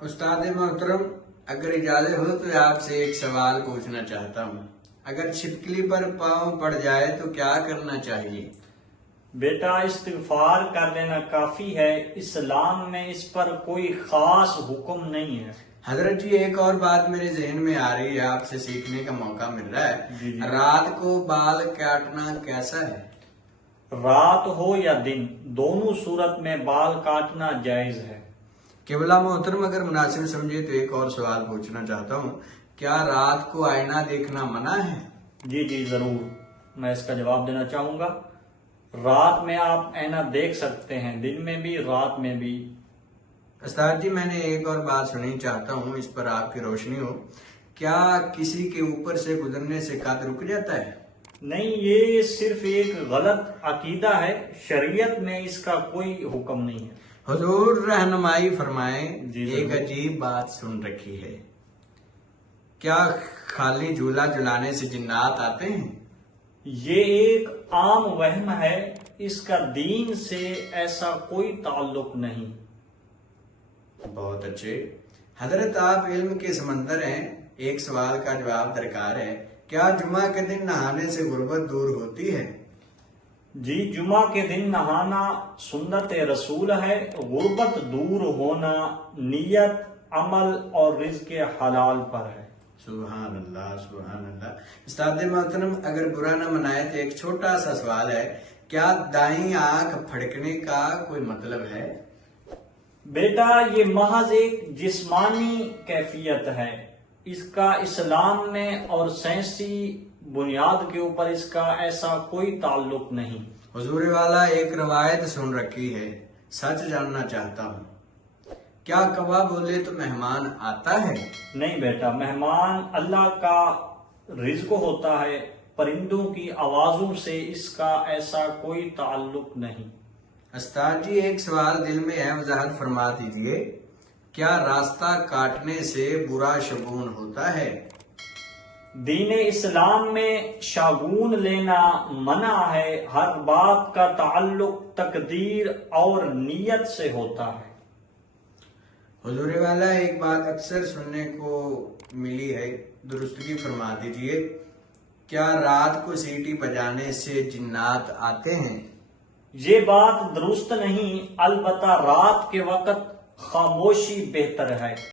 استاد محترم، اگر اجازت ہو تو آپ سے ایک سوال پوچھنا چاہتا ہوں۔ اگر چھپکلی پر پاؤں پڑ جائے تو کیا کرنا چاہیے؟ بیٹا استغفار کر لینا کافی ہے، اسلام میں اس پر کوئی خاص حکم نہیں ہے۔ حضرت جی، ایک اور بات میرے ذہن میں آ رہی ہے، آپ سے سیکھنے کا موقع مل رہا ہے۔ جی۔ رات کو بال کاٹنا کیسا ہے؟ رات ہو یا دن، دونوں صورت میں بال کاٹنا جائز ہے۔ قبلہ محترم، اگر مناسب سمجھے تو ایک اور سوال پوچھنا چاہتا ہوں، کیا رات کو آئینہ دیکھنا منع ہے؟ جی ضرور، میں اس کا جواب دینا چاہوں گا۔ رات میں آپ آئینہ دیکھ سکتے ہیں، دن میں بھی رات میں بھی۔ استاد جی، میں نے ایک اور بات سننی چاہتا ہوں، اس پر آپ کی روشنی ہو۔ کیا کسی کے اوپر سے گزرنے سے قد رک جاتا ہے؟ نہیں، یہ صرف ایک غلط عقیدہ ہے، شریعت میں اس کا کوئی حکم نہیں ہے۔ حضور رہنمائی فرمائیں۔ جی ایک ضرور۔ عجیب بات سن رکھی ہے، کیا خالی جھولا جھلانے سے جنات آتے ہیں؟ یہ ایک عام وہم ہے، اس کا دین سے ایسا کوئی تعلق نہیں۔ بہت اچھے حضرت، آپ علم کے سمندر ہیں، ایک سوال کا جواب درکار ہے، کیا جمعہ کے دن نہانے سے غربت دور ہوتی ہے؟ جی، جمعہ کے دن نہانا سنت رسول ہے، غربت دور ہونا نیت، عمل اور رزق حلال پر ہے۔ سبحان اللہ، سبحان اللہ۔ استاد محترم، اگر برا نہ منائے تو ایک چھوٹا سا سوال ہے، کیا دائیں آنکھ پھڑکنے کا کوئی مطلب ہے؟ بیٹا، یہ محض ایک جسمانی کیفیت ہے، اس کا اسلام میں اور سائنسی بنیاد کے اوپر اس کا ایسا کوئی تعلق نہیں۔ حضور والا ایک روایت سن رکھی ہے، سچ جاننا چاہتا ہوں، کیا کوا بولے تو مہمان آتا ہے؟ نہیں بیٹا، مہمان اللہ کا رزق ہوتا ہے، پرندوں کی آوازوں سے اس کا ایسا کوئی تعلق نہیں۔ استاد جی، ایک سوال دل میں ہے، وضاحت فرما دیجئے، کیا راستہ کاٹنے سے برا شگون ہوتا ہے؟ دین اسلام میں شگون لینا منع ہے، ہر بات کا تعلق تقدیر اور نیت سے ہوتا ہے۔ حضور والا ایک بات اکثر سننے کو ملی ہے، درستگی فرما دیجئے، کیا رات کو سیٹی بجانے سے جنات آتے ہیں؟ یہ بات درست نہیں، البتہ رات کے وقت خاموشی بہتر ہے۔